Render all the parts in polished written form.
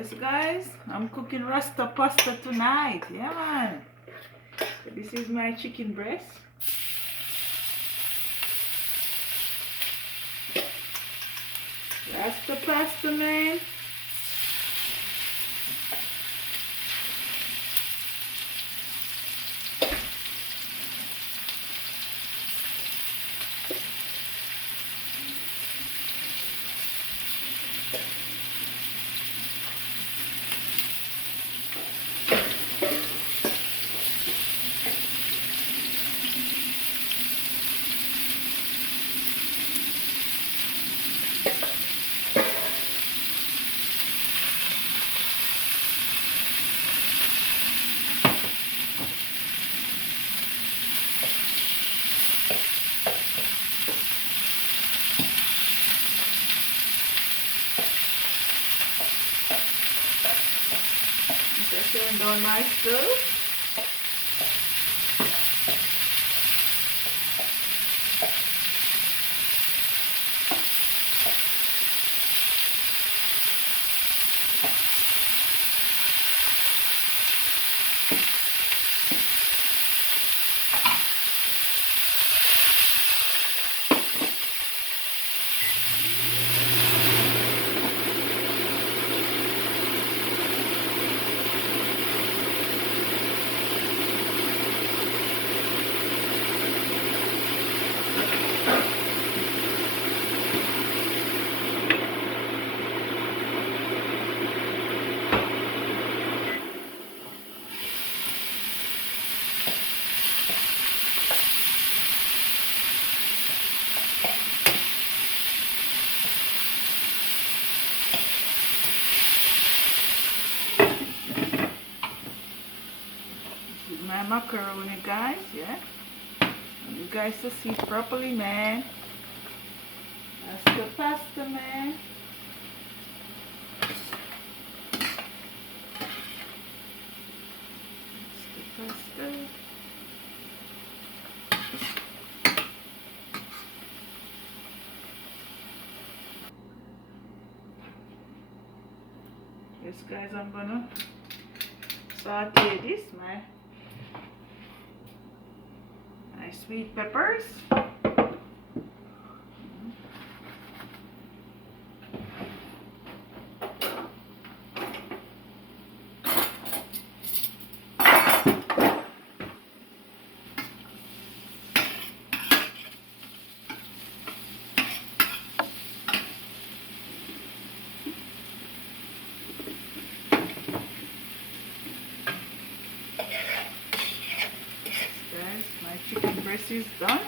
Yes, guys, I'm cooking Rasta pasta tonight. Yeah, man. So this is my chicken breast. Rasta pasta, man. Just turn down my stove. This is my macaroni, guys. Yeah. You guys to see it properly, man. That's the pasta, man. That's the pasta. Yes, guys, I'm gonna saute this, my sweet peppers. Guys, my chicken breast is done.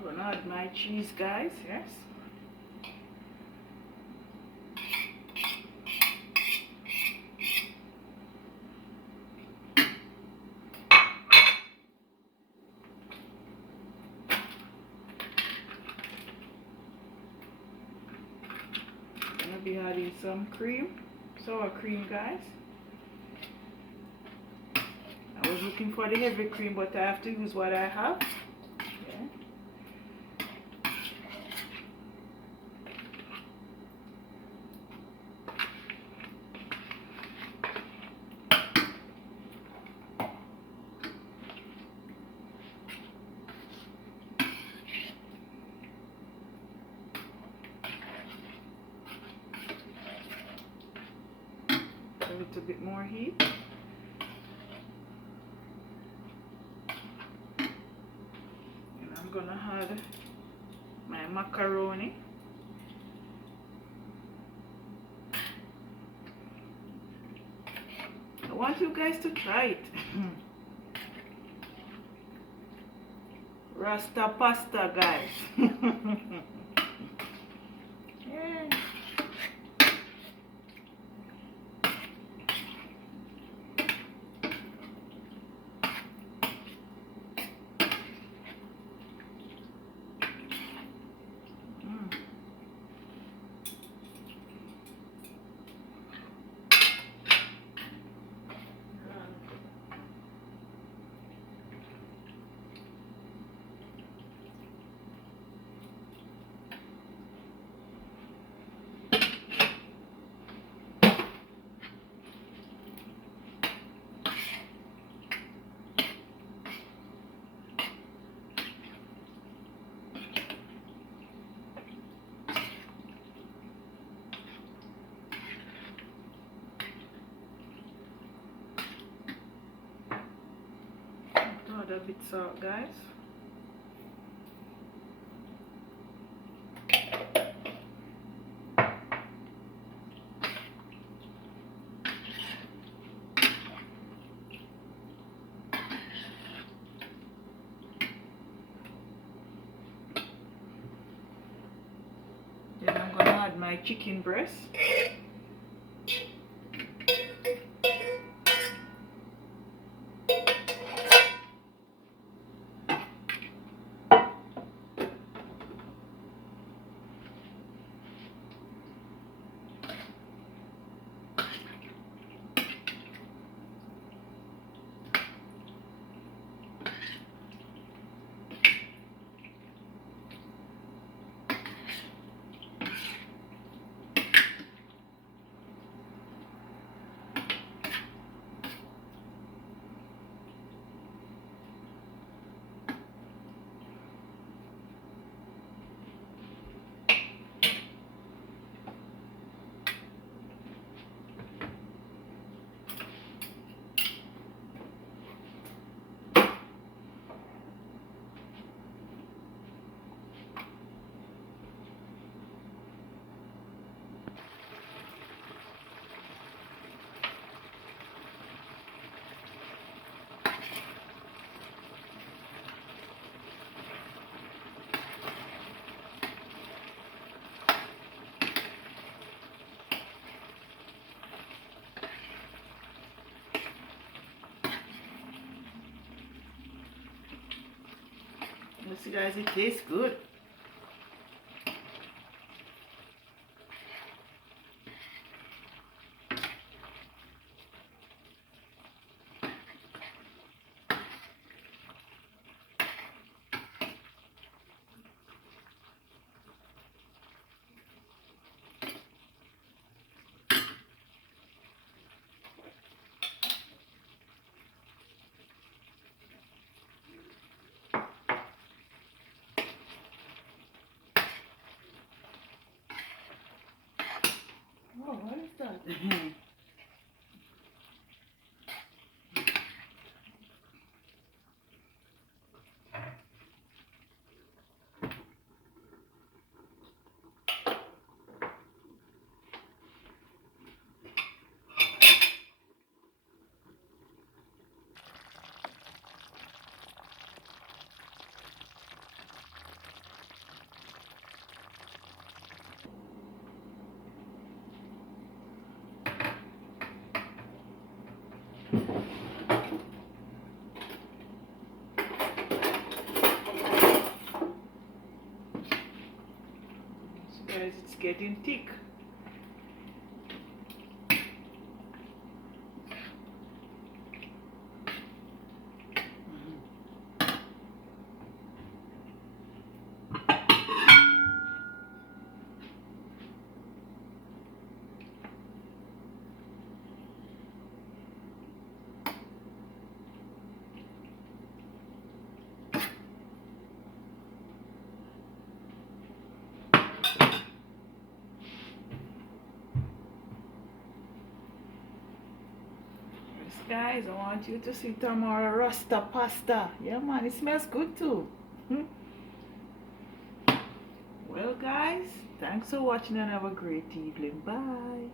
I'm gonna add my cheese, guys. Yes. Gonna be adding some cream. sour cream, guys. I was looking for the heavy cream, but I have to use what I have. Yeah. A little bit more heat. And I'm gonna add my macaroni. I want you guys to try it. Rasta pasta, guys. Yeah. Add a bit salt, guys. Then I'm gonna add my chicken breast. You see, guys, it tastes good. Oh, what is that? So, guys, it's getting thick. Guys, I want you to see tomorrow Rasta pasta. Yeah, man, it smells good too. Hmm. Well, guys, thanks for watching and have a great evening. Bye.